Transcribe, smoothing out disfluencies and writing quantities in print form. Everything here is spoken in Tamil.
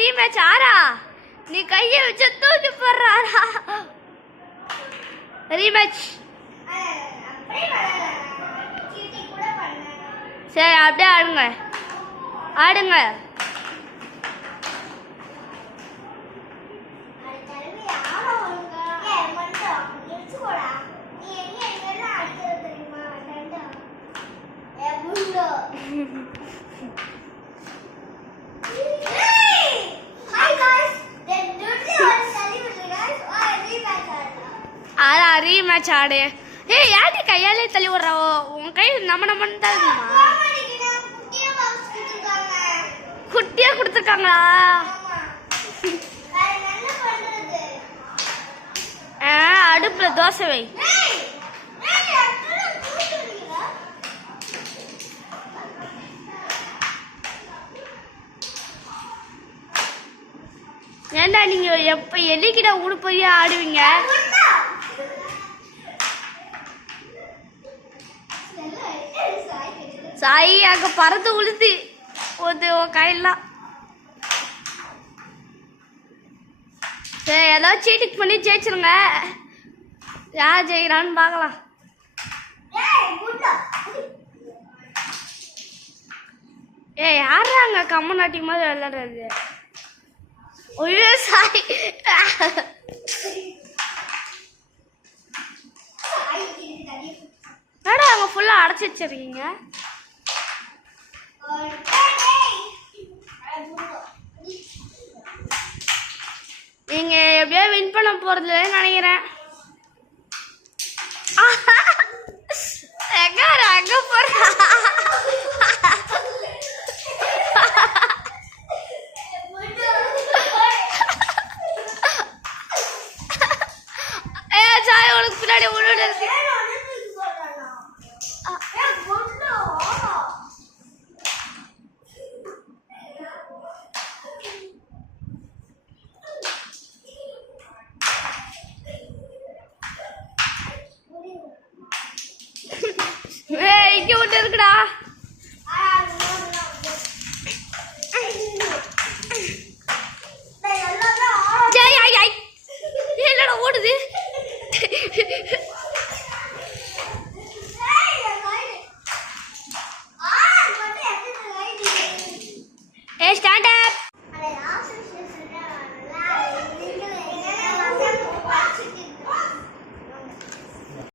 ரீமேட்ச் ஆரா நீ கையை வச்சு தூக்கி போடுறாரா ரீமேட்ச் சரி அப்படியே ஆடுங்க ரீமேட்ச் ஆடு ஏய் யாரு கையாலே தள்ளி விடுறா உன் கை நம்ம தான் குட்டியா கொடுத்துருக்காங்களா அடுப்புல தோசை வை ஏண்டா நீங்க எப்ப எலிக்கிட்ட உடுப்பையா ஆடுவீங்க சாய் அங்க பறந்து உளுத்தி கையெல்லாம் சரி ஏதாவது சீட்டுக்கு பண்ணி ஜெயிச்சிருங்க யார் ஜெயிக்கிறான்னு பார்க்கலாம் யாரா அங்க கம்மநாட்டி மாதிரி விளையாடுறது ஒரே சாய் மேடம் அங்க ஃபுல்லா அடைச்சி வச்சிருக்கீங்க நீங்க எப்படியோ வின் பண்ண போறது நினைக்கிறேன் எங்க போற சாய் உனக்கு பின்னாடி உள்ள இருக்கு இங்க ஒன்று இருக்குடா